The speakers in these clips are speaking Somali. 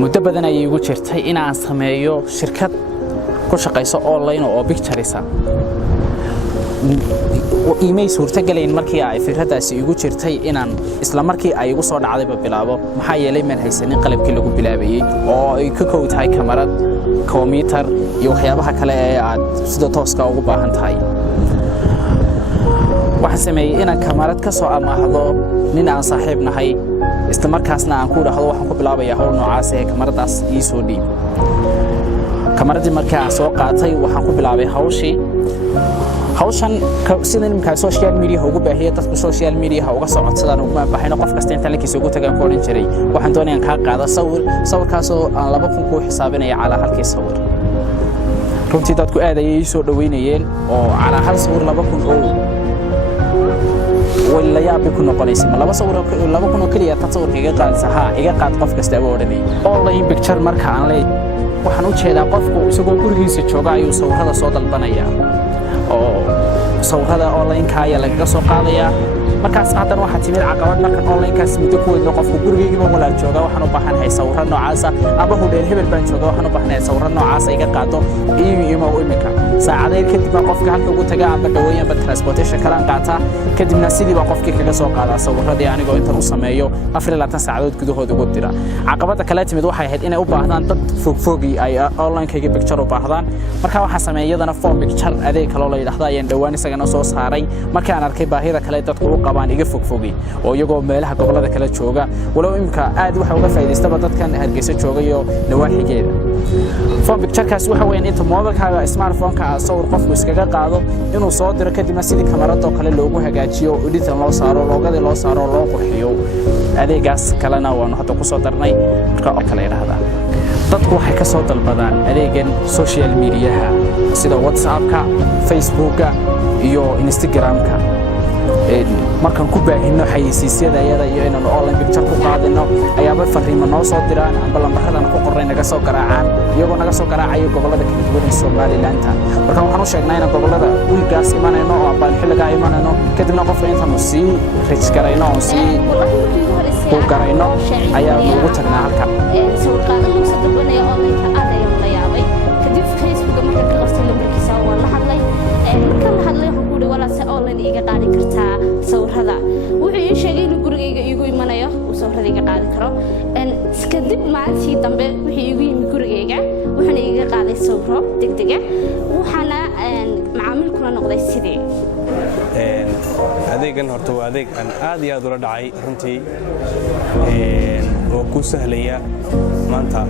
muddo badan ayay igu jirtay in aan sameeyo shirkad ku shaqeyso online oo picturesa email suurtagalayn markii ay fikradaasi igu jirtay inaan isla markii ay igu soo dhacday bilaabo maxaa yeelay meel haysanin qalabkii lagu bilaabayay oo ay ka koobahay kamarad computer iyo waxyaabaha kale ee aad sida tooska ugu baahan tahay waxaan sameeyay inaan kamarad ka soo amaahdo nin aan saaxiib nahay isla markaasna aan ku dhaxdo waxaan ku bilaabayaa hawl noocaas ee kamaradaas ii soo dhiib kamaradii markaa aan soo qaatay waxaan ku bilaabay hawshan sida nimka social media ugu baahiya dadku social media uga soo codsadaan ugu baahayna qof kasta inta linkiisa ugu tagaan koodin jiray waxaan doonayaa ka qaado sawirkaas oo aan 2,000 ku xisaabinaya cala halkii sawir runtii dadku aad ayay soo dhaweynayeen oo cala hal sawir 2,000 oo wala yaab ku noqonaysa laba sawir 2,000 oo kaliya tasawirka iga qaad qof kasta oo dhanay online picture marka aan leeyahay waxaan u jeedaa qofku isagoo gurigiisa jooga ayuu sawirada soo dalbanaya oo sawirada online ka ayaa laga soo qaadaya markaas haddana waxa timid caqabad marka online kaas muddo ku wadno qofku gurigiisa walaal jooga waxaan u baahanahay sawirro noocaas ama hudheel hebel baan jooga waxaan u baahanahay sawirro noocaas iga qaado iyo imika saacadayn kadib qofka halka ugu tagaa ama dhaweeyaan transportation kala qaata kadibna sidii baa qofkii kaga soo qaada sawirradii anigoo inta u sameeyo 24 saacadood gudahood ugu dira caqabada kale timid waxay ahayd inay u baahdaan dad fogfogi ay online kaga picture u baahdaan marka waxa sameeyadana form picture adeeg kale la yiraahdo ayaan dhawaan isagana soo saaray marka aan arkay baahida kale dadku u qabaan iga fogfogi oo iyagoo meelaha gobolada kala jooga walow imka aad waxa uga faa'iideystaba dadkan Hargeysa jooga iyo nawaaxigeeda form picture kaas waxa weyn inta mobilkaaga smartphone-ka sawir qofku iskaga qaado inuu soo diro kadibna sidii kamarada kale loogu hagaajiyo editor loo saaro loogada loo saaro loo qurxiyo adeegaas kalena waan hadda ku soo darnay marka oo kale yiraahdaa dadku waxay ka soo dalbadaan adeegan social media-ha sida WhatsApp-ka Facebook-ka iyo Instagram-ka markaan ku baahino xayeysiisyada iyo inaan online picture ku qaadino ayaaba fariimo noo soo diraan amba lambarradan ku qornay naga soo garaacaan iyagoo naga soo garaacayo gobolada kala duwan ee Soomaaliland marka waxaan u sheegnaa in gobolada wiilkaas imanayno oo baan xilliga imanayno kadibna qofka intaanu sii reach garayno oo sii ku garayno ayaa ugu tagnaa halka sawir qaadano sadabanayo online-ka aad ayaan la yaabay kadib Facebook marka ka qabtay lambarkiisa waan la hadlay marka la hadlay waxaan ku wala si online iga qaadi kartaa sawirada wuxuu ii sheegay in gurigayga igu imanayo uu sawirada iga qaadi karo kadib maalintii dambe wuxuu igu yimi gurigayga wuxuuna iga qaaday sawiro degdeg ah waxaana macaamil kula noqday sidii adeegan horta waa adeeg aan aad iyo aad ula dhacay runtii oo ku sahlaya maanta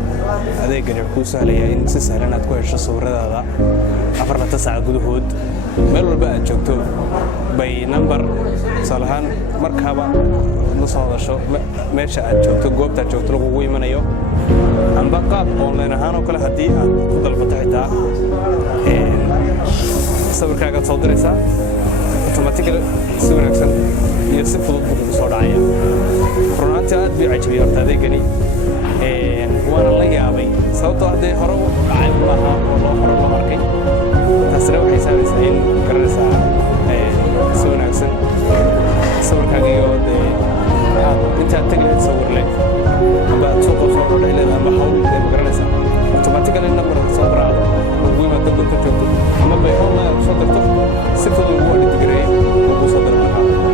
adeegan ku sahlaya in si sahlan aad ku hesho sawiradaada 4 saac gudahood meel walba aad joogto bay number salahan markaba la soo hadasho meesha aad joogto goobta aad joogto lagu imanayo amba qaab online ahaan oo kale hadii aad ku dalbato xitaa sawirkaaga soo diraysa automatically sawirkan iyo si fudud u soo dhacaya runtii aad bay cajiib yarta adeegani waana la yaabay sababtoo ah hore u dhacay maaha oo loo markay taasina waxay saameysay in garanaysaa si wanaagsan